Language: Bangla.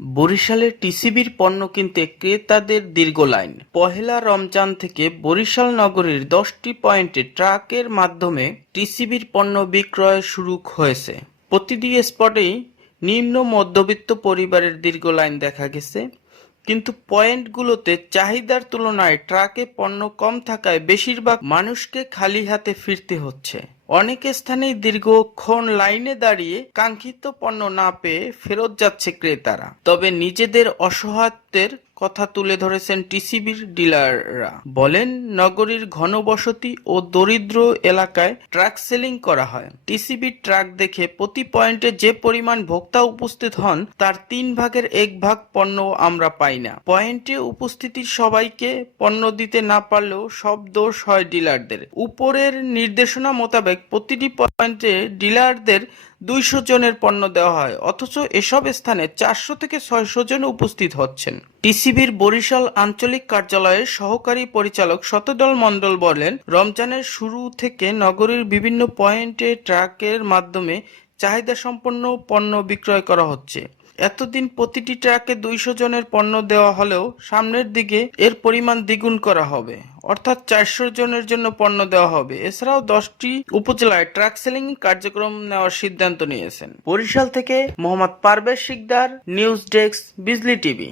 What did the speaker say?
বরিশালে টিসিবির পণ্য কিনতে ক্রেতাদের দীর্ঘ লাইন। পহেলা রমজান থেকে বরিশাল নগরীর 10টি পয়েন্টে ট্রাকের মাধ্যমে টিসিবির পণ্য বিক্রয় শুরু হয়েছে। প্রতিটি স্পটেই নিম্ন মধ্যবিত্ত পরিবারের দীর্ঘ লাইন দেখা গেছে, কিন্তু পয়েন্টগুলোতে চাহিদার তুলনায় ট্রাকে পণ্য কম থাকায় বেশিরভাগ মানুষকে খালি হাতে ফিরতে হচ্ছে। অনেক স্থানেই দীর্ঘক্ষণ লাইনে দাঁড়িয়ে কাঙ্ক্ষিত পণ্য না পেয়ে ফেরত যাচ্ছে ক্রেতারা। তবে নিজেদের অসহায়ত্বের কথা তুলে ধরেছেন টিসিবির ডিলাররা। বলেন, নগরীর ঘনবসতি ও দরিদ্র এলাকায় ট্রাক সেলিং করা হয়। টিসিবির ট্রাক দেখে প্রতি পয়েন্টে যে পরিমাণ ভোক্তা উপস্থিত হন তার 1/3 পণ্য আমরা পাই না। পয়েন্টে উপস্থিতির সবাইকে পণ্য দিতে না পারলেও সব দোষ হয় ডিলারদের। উপরের নির্দেশনা মোতাবেক প্রতিটি পয়েন্টে ডিলারদের 200 জনের পণ্য দেওয়া হয়, অথচ এসব স্থানে 400 থেকে 600 জন উপস্থিত হচ্ছেন। টিসিবির বরিশাল আঞ্চলিক কার্যালয়ের সহকারী পরিচালক শতদল মণ্ডল বলেন, রমজানের শুরু থেকে নগরীর বিভিন্ন পয়েন্টে ট্রাকের মাধ্যমে চাহিদাসম্পন্ন পণ্য বিক্রয় করা হচ্ছে। এতদিন প্রতিটি ট্রাকে 200 জনের পণ্য দেওয়া হলেও সামনের দিকে এর পরিমাণ দ্বিগুণ করা হবে, অর্থাৎ 400 জনের জন্য পণ্য দেওয়া হবে। এছাড়াও 10টি উপজেলায় ট্রাক সেলিং কার্যক্রম নেওয়ার সিদ্ধান্ত নিয়েছেন। বরিশাল থেকে মোহাম্মদ পারভেজ শিকদার, নিউজ ডেস্ক, বিজলি টিভি।